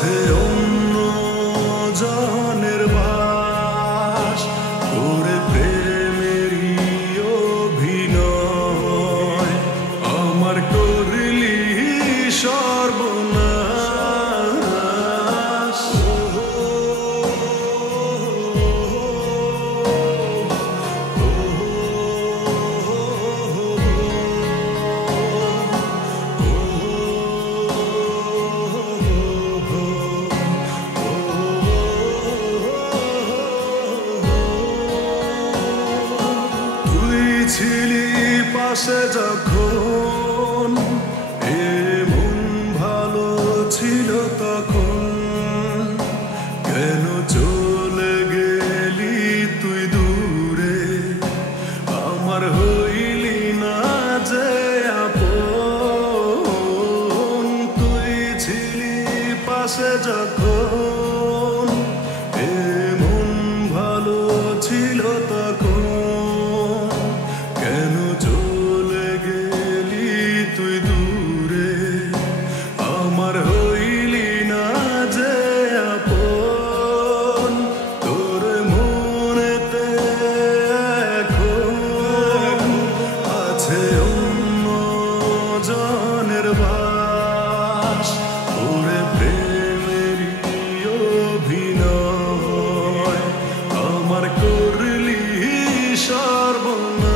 আছে অন্য জনের বাস করে প্রেমেরই অভিনয় আমার করলি সর্বনাশ ছিলি পাশে যখন এমন ভালো ছিল তখন কেন চলে গেলি তুই দূরে আমার হইলি না যে আপন তুই ছিলি পাশে যখন এমন ভালো ছিল তখন কেন চলে গেলি তুই দূরে আমার হইলি না যে আপন তোর মনেতে এখন আছে অন্য জনের বাস ওরে প্রেমেরই অভিনয় আমার করলি সর্বনাশ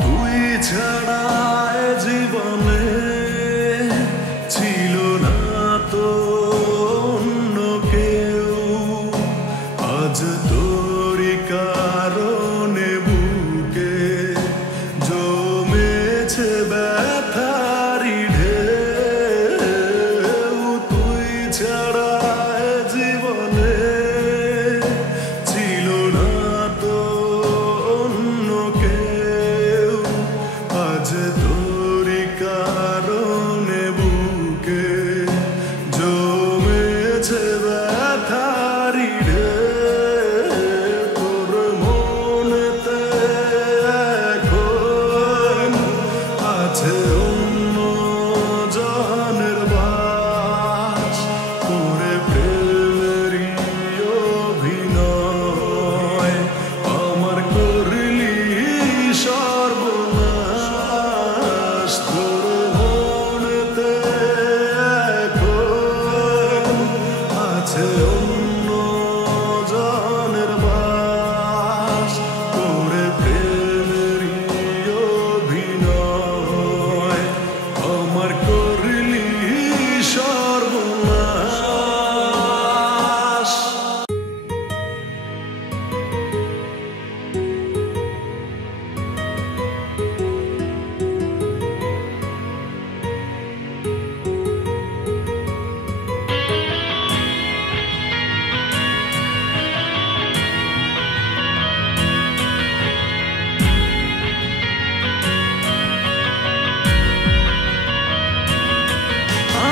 তুই ছাড়া এ জীবনে ছিল না তো অন্য কেউ আজ তোরই কারণে বুকে জমেছে ব্যথারি ঢেউ তুই ছাড়া এ জীবনে ছিল না তো অন্য কেউ আজ তোরই কারণে বুকে জমেছে ব্যথারি ঢেউ তোর মনেতে এখন আছে অন্য জনের বাস করে প্রেমেরই অভিনয় আমার করলি সর্বনাশ তোর মনেতে এখন আছে অন্য জনের বাস করে প্রেমেরই অভিনয় আমার করলি সর্বনাশ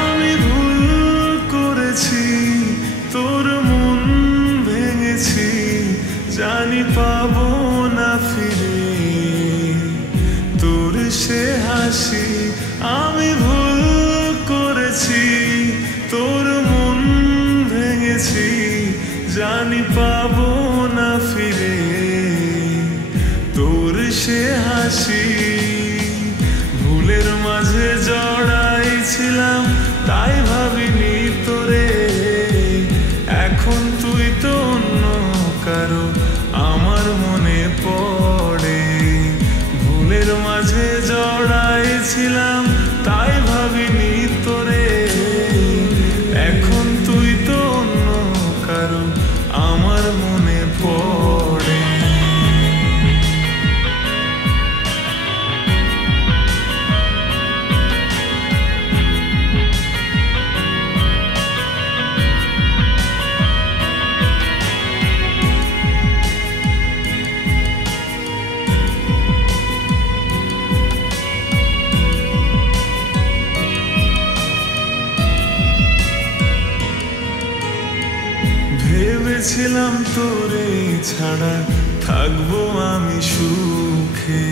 আমি ভুল করেছি তোর মন ভেঙেছি জানি পাবো না ফিরে তোর সে হাসি আমি ভুল করেছি তোর মন ভেঙেছি জানি পাবো না ফিরে তোর সে হাসি ভুলের মাঝে জড়াইছিলাম তাই ভাবিনি তোরে এখন তুই তো অন্য কারো আমার মনে পড়ে ভুলের মাঝে জড়াইছিলাম তাই ভাবিনি তোরে এখন তুই তো অন্য কারো আমার মনে পড়ে ভেবেছিলাম তোরে ছাড়া থাকবো আমি সুখে,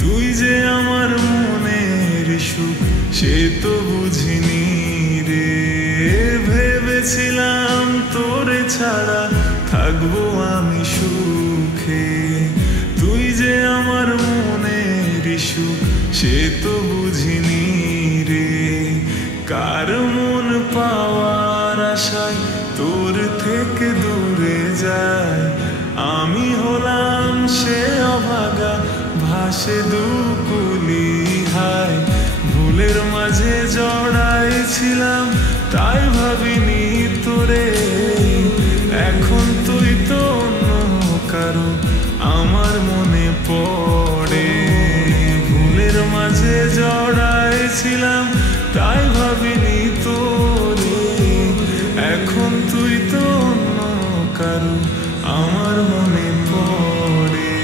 তুই যে আমার মনের সুখ সে তো বুঝিনি রে। ভেবেছিলাম তোরে ছাড়া থাকবো আমি সুখে, তুই যে আমার মনের সুখ সে তো বুঝিনি রে। কার মন পাওয়ার আশায় তোর থেকে দূরে যায়, আমি হলাম সে অভাগা ভাসে দুকুলি হায়। ভুলের মাঝে জড়াইছিলাম তাই ভাবিনি তোরে, এখন তুই তো অন্য কারো আমার মনে পড়ে। ভুলের মাঝে জড়াইছিলাম তাই ভাবিনি তোরে, এখন তুই তো অন্য কারো আমার মনে পড়ে।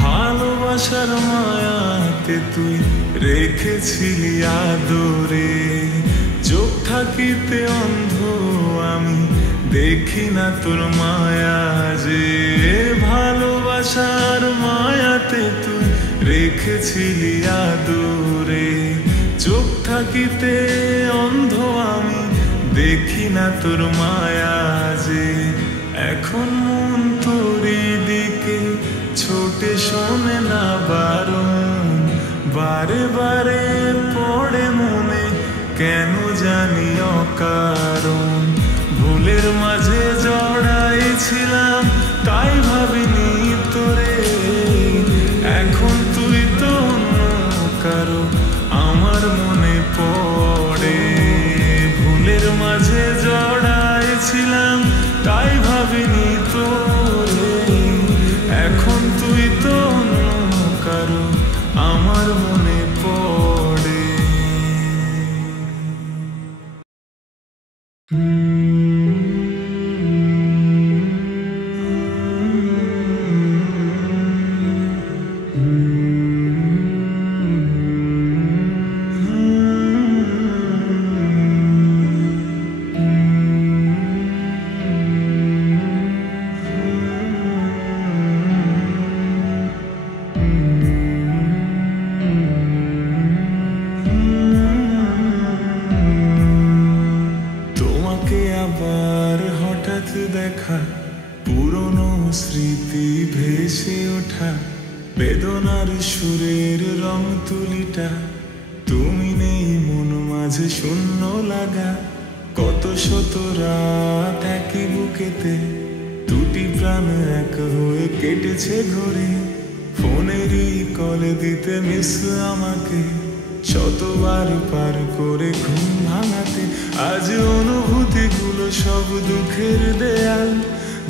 ভালোবাসার মায়াতে তুই রেখেছিলি আদরে, চোখ থাকিতে অন্ধ আমি দেখি না তোর মায়া যে। ভালোবাসার মায়াতে তুই রেখেছিলি আদরে, চোখ থাকিতে অন্ধ আমি দেখি না তোর মায়া যে। এখন মন তোরই দিকে ছোটে শোনে না বারণ, বারে বারে পড়ে মনে কেন জানি অকারণ। ভুলের মাঝে জড়াইছিলাম তাই ভাবিনি তোরে, এখন তুই তো অন্য কারো আমার মনে পড়ে। ভুলের মাঝে জড়াইছিলাম তাই ভাবিনি তোরে, এখন তুই তো অন্য কারো আমার মনে পড়ে। দেখা পুরনো স্মৃতি ভেসে ওঠা, বেদনার সুরের রং তুলিটা, তুমি নেই মন মাঝে শূন্য লাগা। কত শত রাত একই বুকেতে দুটি প্রাণ এক হয়ে কেটেছে ঘরে। ফোনেরই কলে দিতে মিস আমাকে, শতবার পার করে ঘুম ভাঙাতে। আজ অনুভূতিগুলো সব দুঃখের দেয়াল,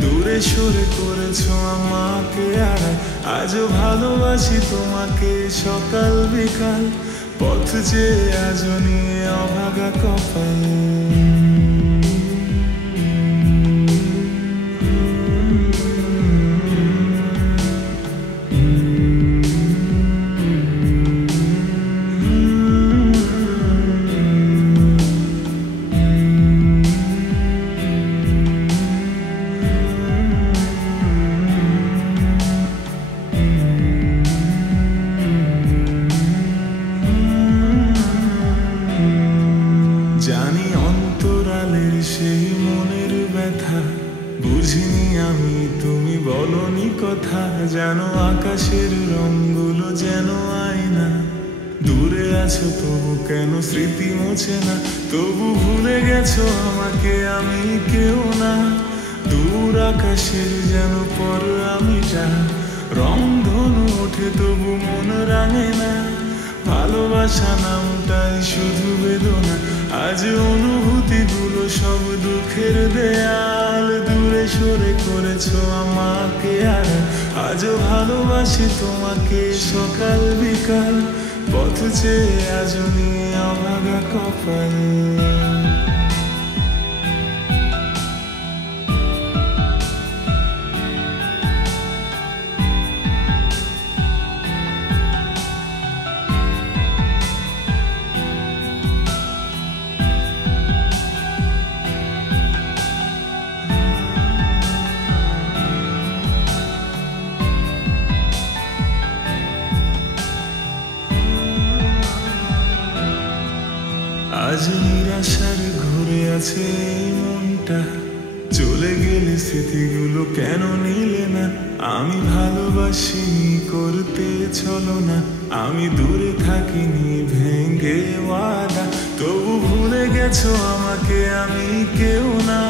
দূরে সরে করেছো আমাকে আড়াল। আজও ভালোবাসি তোমাকে সকাল বিকাল, পথ যে আজও নিয়ে অভাগা কপাল। জানি অন্তরালের সেই মনের ব্যথা, বুঝিনি আমি তুমি বলনি কথা। যেন আকাশের রঙগুলো যেন আয়না, দূরে আছো তবু কেন স্মৃতি মোছে না। তবু ভুলে গেছো আমাকে আমি কেউ না, দূর আকাশের যেন পর আমিটা। রংধনু ওঠে তবু মন রাঙে না, ভালোবাসা নামটাই শুধু বেদনা। আজ অনুভূতিগুলো সব দুঃখের দেয়াল, দূরে সরে করেছো আমাকে আর। আজ আজও ভালোবাসি তোমাকে সকাল বিকাল, পথ চেয়ে আজও নিয়ে অভাগা কপাল। আজ নিরাশার ঘুরে আছে এই মনটা, চলে গেলে স্মৃতিগুলো কেন নিলে না? আমি ভালোবাসিনি করতে ছলো না, আমি দূরে থাকিনি ভেঙে ওয়াদা, তবু ভুলে গেছো আমাকে আমি কেউ না।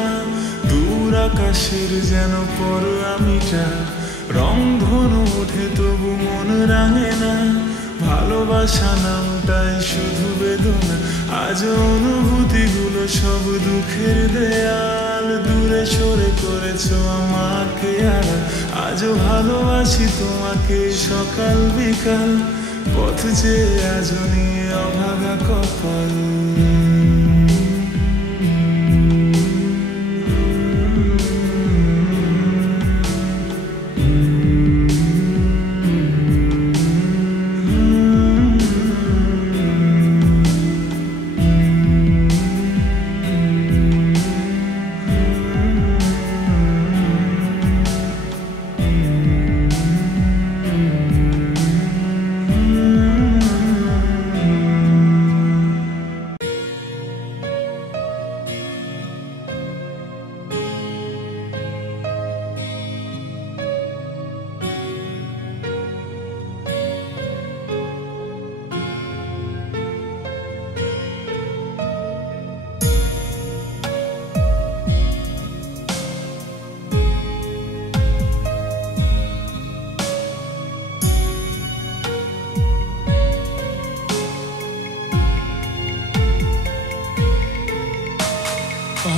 দূর আকাশের যেন পর আমিটা, রংধনু ওঠে তবু মন রাঙে না। ভালোবাসা নামটাই শুধু বেদনা, আজ অনুভূতিগুলো সব দুঃখের দেয়াল, দূরে সরে করেছো আমাকে আড়াল। আজও ভালোবাসি তোমাকে সকাল বিকাল, পথ চেয়ে আজও নিয়ে অভাগা কপাল।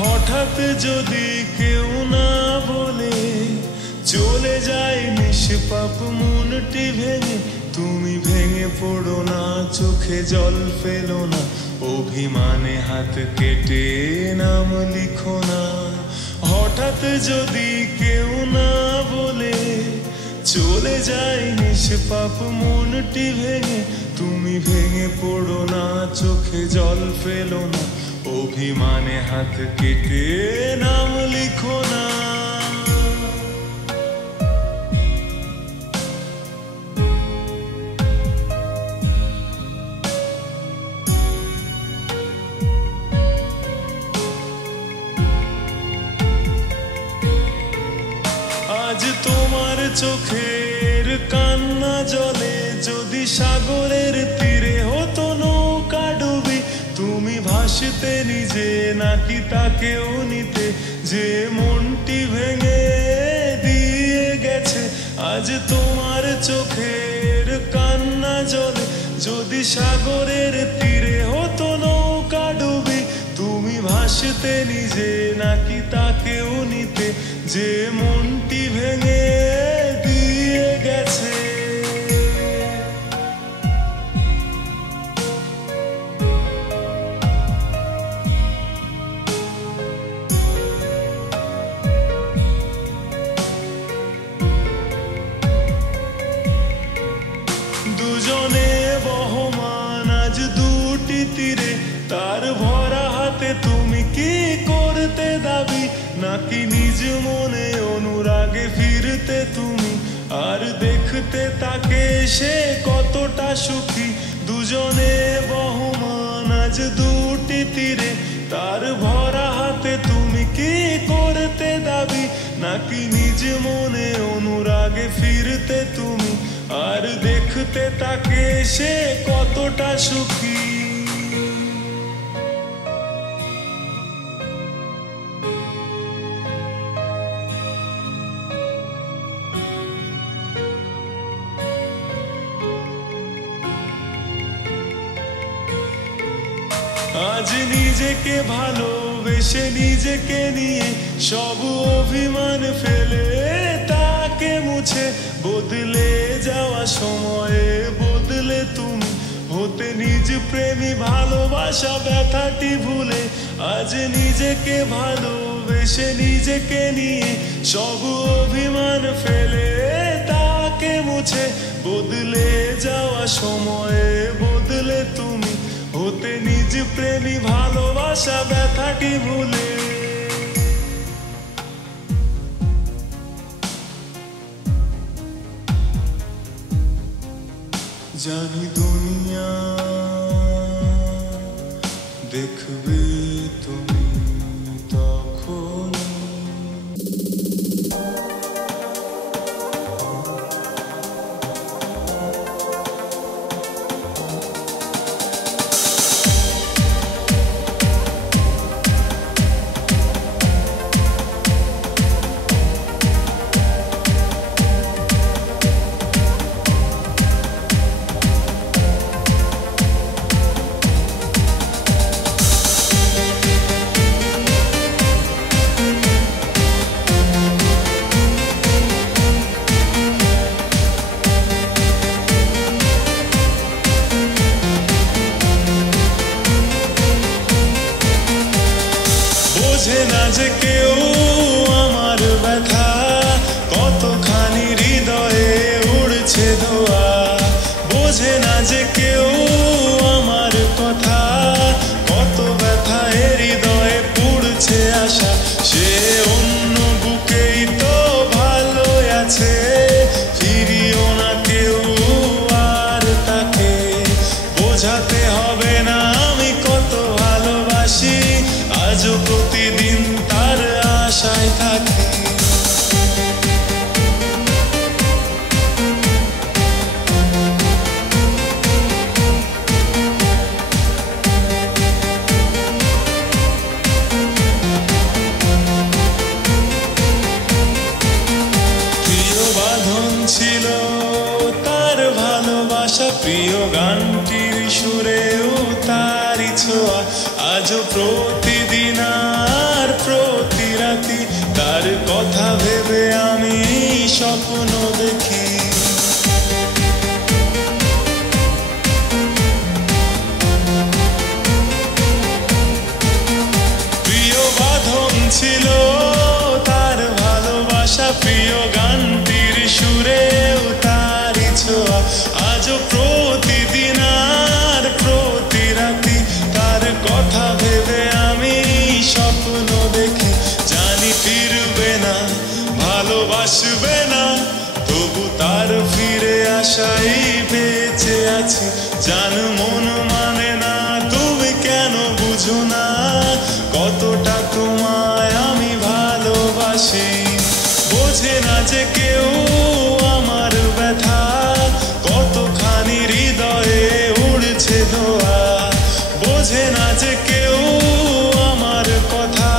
হঠাৎ যদি কেউ না বলে চলে যায় নিষ্পাপ মনটি ভেঙে, তুমি ভেঙে পড়ো না, চোখে জল ফেলো না, অভিমানে হাত কেটে নাম লিখো না। হঠাৎ যদি কেউ না বলে চলে যায় নিষ্পাপ মনটি ভেঙে, তুমি ভেঙে পড়ো না, চোখে জল ফেলো না, অভিমানে হাত কেটে নাম লিখো না। আজ তোমার চোখের কান্না জলে যদি সাগরের তীরে হতো নৌকা ডুবি, তুমি ভাসতে নিজে নাকি তাকেও নিতে, যে মনটি ভেঙে দিয়ে গেছে। আজ তোমার চোখের কান্না জলে যদি সাগরের তীরে হতো নৌকা ডুবি, তুমি ভাসতে নিজে নাকি তাকেও নিতে, যে মনটি ভেঙে দিয়ে গেছে। দুজনে বহমান আজ দুটি তীরে, তার ভরা হাতে তুমি কি করতে দাবি, নাকি নিজ মনে অনুরাগে ফিরতে তুমি, আর দেখতে তাকে সে কতটা সুখী। দুজনে বহমান আজ দুটি তীরে, তার ভরা হাতে তুমি কি করতে দাবি, নাকি নিজ মনে অনুরাগে ফিরতে তুমি, আর দেখতে তাকে সে কতটা সুখী। আজ নিজেকে ভালোবেসে নিজেকে নিয়ে সব অভিমান ফেলে তার তাকে মুছে বদলে যাওয়া সময়ে বদলে তুমি হতে নিজ প্রেমী ভালোবাসা ব্যথাটি ভুলে আজ নিজেকে ভালোবেসে নিজেকে নিয়ে সব অভিমান ফেলে তাকে মুছে বদলে যাওয়া সময়ে বদলে তুমি হতে নিজ প্রেমী ভালোবাসা ব্যথাটি ভুলে জানি দুনিয়া দেখবে তুমি তখন বোঝে না যে কেউ আমার ব্যথা কতখানি হৃদয়ে উড়ছে ধোয়া বোঝে না যে কেউ আমার কথা কত ব্যথা হৃদয়ে পুড়ছে আশা সে অন্য বুকেই তো ভালো আছে ফিরিও না কেউ আর তাকে বোঝাতে হবে না আমি কত ভালোবাসি আজও প্রতিদিন তার আশায় থাকি প্রিয় বাঁধন ছিল তার ভালোবাসা প্রিয় গানটির সুরেও তারই ছোঁয়া আজও প্রতিদিন আর প্রতি রাতি তার কথা ভেবে আমি স্বপ্ন দেখি প্রিয় বাঁধন ছিল তার ভালোবাসা প্রিয় গানটির সুরেও তারই ছোঁয়া আজও প্রতিদিন আর প্রতি রাতি তার কথা ভেবে আমি স্বপ্ন দেখি জানি ফিরবে না ভালোবাসবে না তবু তার ফিরে আশাই বেঁচে আছি জান মন মানে না তুমি কেন বুঝো না কতটা তোমায় আমি ভালোবাসি বোঝে না যে কেউ আমার ব্যথা কতখানি হৃদয়ে উড়ছে ধোয়া বোঝে না যে কেউ আমার কথা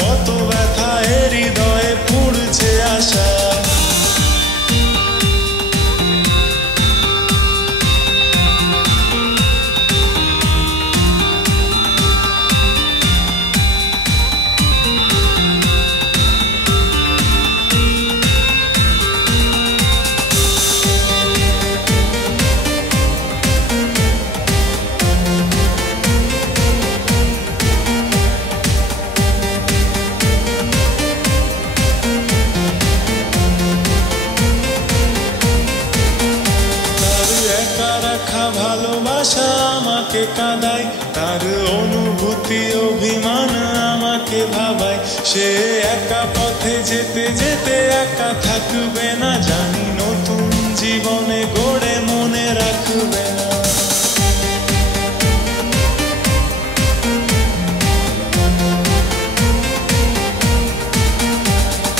কত ব্যথা হৃদয়ে পুড়ছে আশা ভালোবাসা আমাকে কাঁদায় তার অনুভূতি অভিমান আমাকে ভাবায় সে একা পথে যেতে যেতে একা থাকবে না জানি নতুন জীবনে গড়ে মনে রাখবে না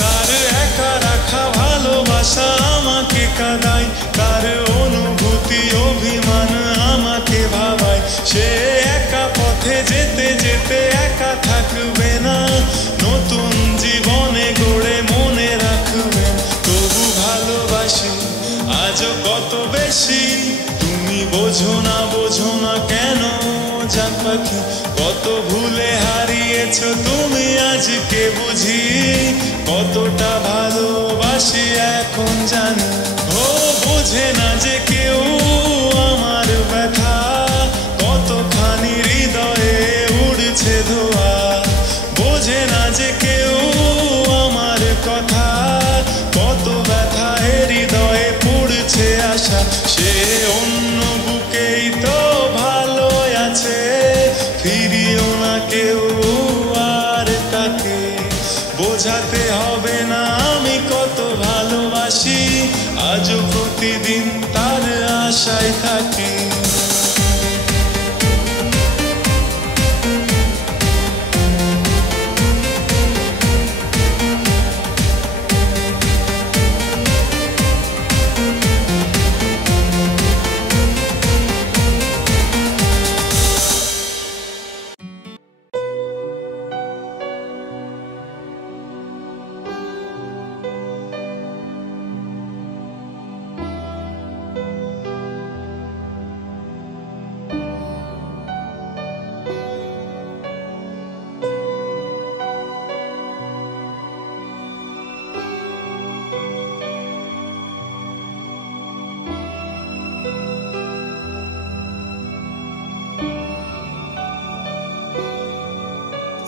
তার একা রাখা ভালোবাসা আমাকে কাঁদায় তার অনুভূতি অভিমান আমাকে ভাবায় সে একা পথে যেতে যেতে একা থাকবে না নতুন জীবনে গড়ে মনে রাখবে তবু ভালোবাসি আজও কত বেশি তুমি বোঝো না কেন চাঁদ পাখি কত ভুলে হারিয়েছো তুমি আজকে বুঝি কতটা ভালোবাসি এখন জানি ও বোঝে না যে কেউ আমার ব্যথা কতখানি হৃদয়ে উড়ছে ধোয়া বোঝে না যে কেউ আমার কথা কত ব্যথা হৃদয়ে পড়ছে আশা সে অন্য বুকেই তো ভালো আছে ফিরিও না কেউ আর তাকে বোঝাতে হবে না আমি কত ভালোবাসি আজও প্রতিদিন তার আশায় থাকি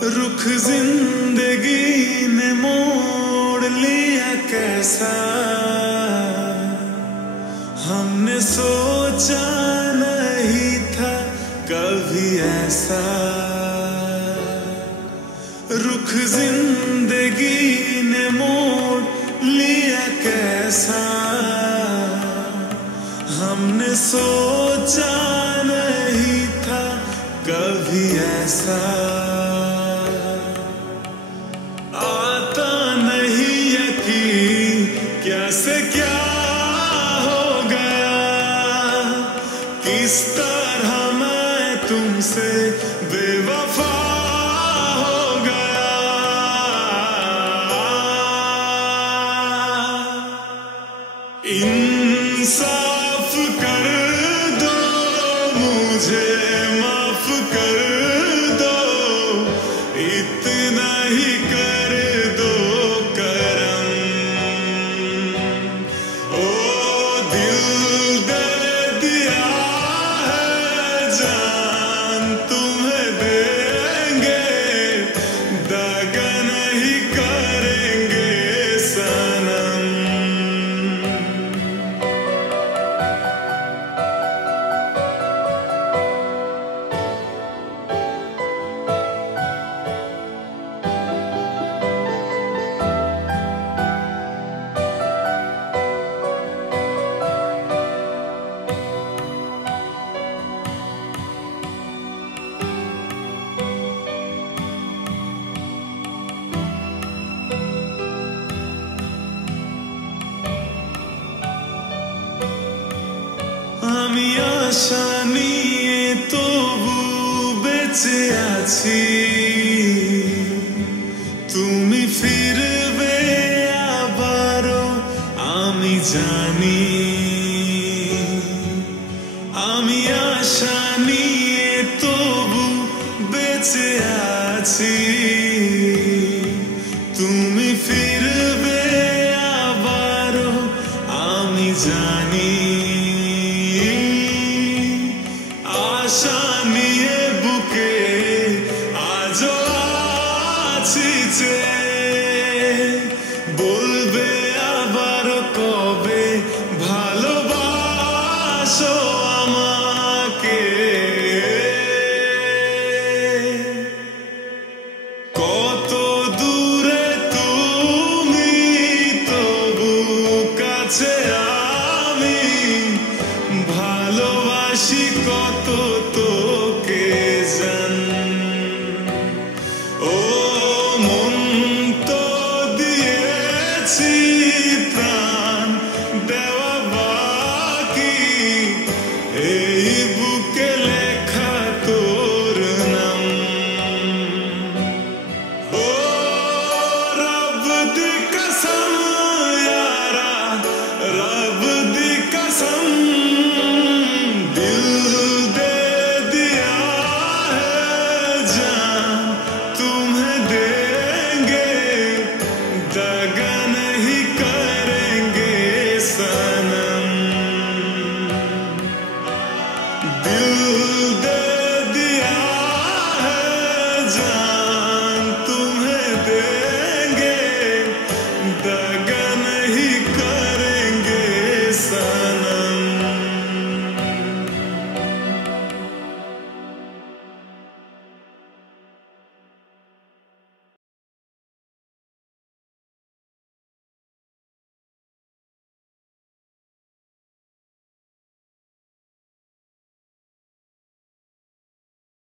रुख जिंदगी ने मोड़ लिया कैसा हमने सोचा नहीं था कभी ऐसा रुख जिंदगी ने मोड़ लिया कैसा हमने सोचा नहीं था कभी ऐसा कैसे क्या हो गया किस तरह मैं तुमसे बेवफा हो गया इंसाफ कर दो मुझे माफ कर दो इतना ही कर दो আমি আশা নিয়ে তবু বেঁচে আছি তুমি ফিরবে আবারও আমি জানি আমি আশা নিয়ে তবু বেঁচে আছি